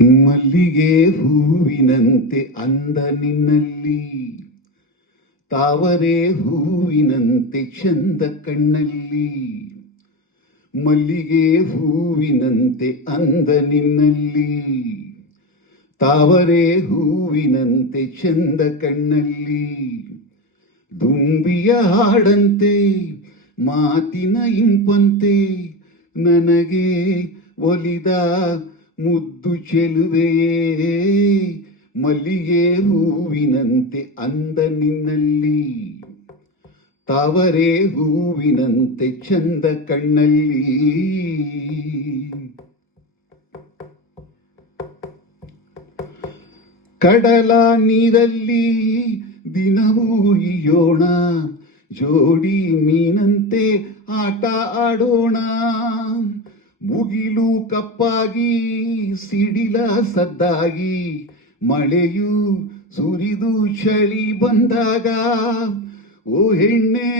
ಮಲ್ಲಿಗೆ ಹೂವಿನಂತೆ ಅಂದ ನಿನ್ನಲ್ಲಿ, ತಾವರೆ ಹೂವಿನಂತೆ ಚಂದ ಕಣ್ಣಲ್ಲಿ. ಮಲ್ಲಿಗೆ ಹೂವಿನಂತೆ ಅಂದ ನಿನ್ನಲ್ಲಿ, ತಾವರೆ ಹೂವಿನಂತೆ ಚಂದ ಕಣ್ಣಲ್ಲಿ. ದುಂಬಿಯ ಹಾಡಂತೆ ಮಾತಿನ ಇಂಪಂತೆ, ನನಗೆ ಒಲಿದ ಮುದ್ದು ಚೆಲುವೆಯೇ. ಮಲ್ಲಿಗೆ ಹೂವಿನಂತೆ ಅಂದ ನಿನ್ನಲ್ಲಿ, ತಾವರೆ ಹೂವಿನಂತೆ ಚಂದ ಕಣ್ಣಲ್ಲಿ. ಕಡಲ ನೀರಲ್ಲಿ ದಿನವೂ ಈಯೋಣ, ಜೋಡಿ ಮೀನಂತೆ ಆಟ ಆಡೋಣ. ಮುಗಿಲು ಕಪ್ಪಾಗಿ ಸಿಡಿಲ ಸದ್ದಾಗಿ, ಮಳೆಯು ಸುರಿದು ಚಳಿ ಬಂದಾಗ, ಓ ಹೆಣ್ಣೆ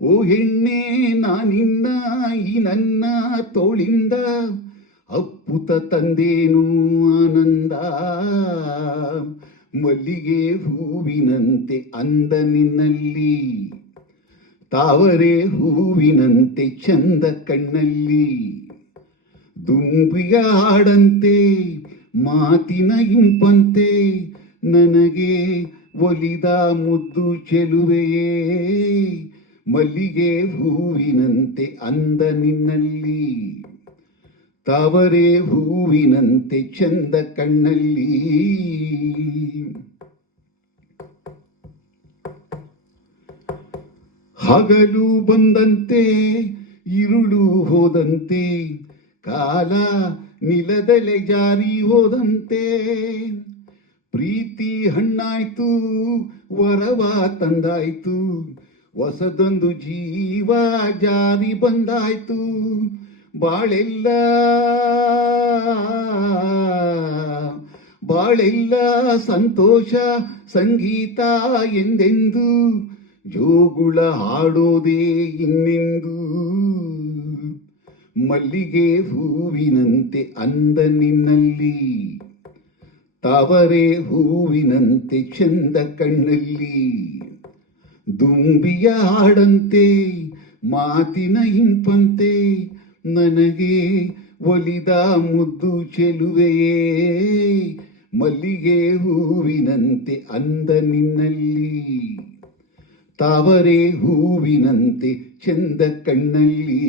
ಓ ಹೆಣ್ಣೆ ನಾನಿನ್ನ ಈ ನನ್ನ ತೋಳಿಂದ ಅಪ್ಪುತ ತಂದೇನು ಆನಂದ. ಮಲ್ಲಿಗೆ ಹೂವಿನಂತೆ ಅಂದ ನಿನ್ನಲ್ಲಿ, ತಾವರೆ ಹೂವಿನಂತೆ ಚಂದ ಕಣ್ಣಲ್ಲಿ. ದುಂಬಿಯ ಹಾಡಂತೆ ಮಾತಿನ ಇಂಪಂತೆ, ನನಗೆ ಒಲಿದ ಮುದ್ದು ಚೆಲುವೆಯೇ. ಮಲ್ಲಿಗೆ ಹೂವಿನಂತೆ ಅಂದ ನಿನ್ನಲ್ಲಿ, ತಾವರೆ ಹೂವಿನಂತೆ ಚಂದ ಕಣ್ಣಲ್ಲಿ. ಹಗಲು ಬಂದಂತೆ ഇരുಳು ಹೋದಂತೆ, ಕಾಲ ನಿಲದಲೆ ಜಾರಿ ಹೋದಂತೆ. ಪ್ರೀತಿ ಹಣ್ಣಾಯ್ತು ವರವ ತಂದಾಯ್ತು, ಹೊಸದೊಂದು ಜೀವ ಜಾರಿ ಬಂದಾಯ್ತು. ಬಾಳೆಲ್ಲ ಸಂತೋಷ ಸಂಗೀತ ಎಂದೆಂದು, ಜೋಗುಳ ಹಾಡೋದೇ ಇನ್ನೆಂದು. ಮಲ್ಲಿಗೆ ಹೂವಿನಂತೆ ಅಂದ ನಿನ್ನಲ್ಲಿ, ತಾವರೆ ಹೂವಿನಂತೆ ಚಂದ ಕಣ್ಣಲ್ಲಿ. ದುಂಬಿಯ ಹಾಡಂತೆ ಮಾತಿನ ಇಂಪಂತೆ, ನನಗೆ ಒಲಿದ ಮುದ್ದು ಚೆಲುವೆಯೇ. ಮಲ್ಲಿಗೆ ಹೂವಿನಂತೆ ಅಂದ ನಿನ್ನಲ್ಲಿ, ತಾವರೆ ಹೂವಿನಂತೆ ಚಂದ ಕಣ್ಣಲ್ಲಿ.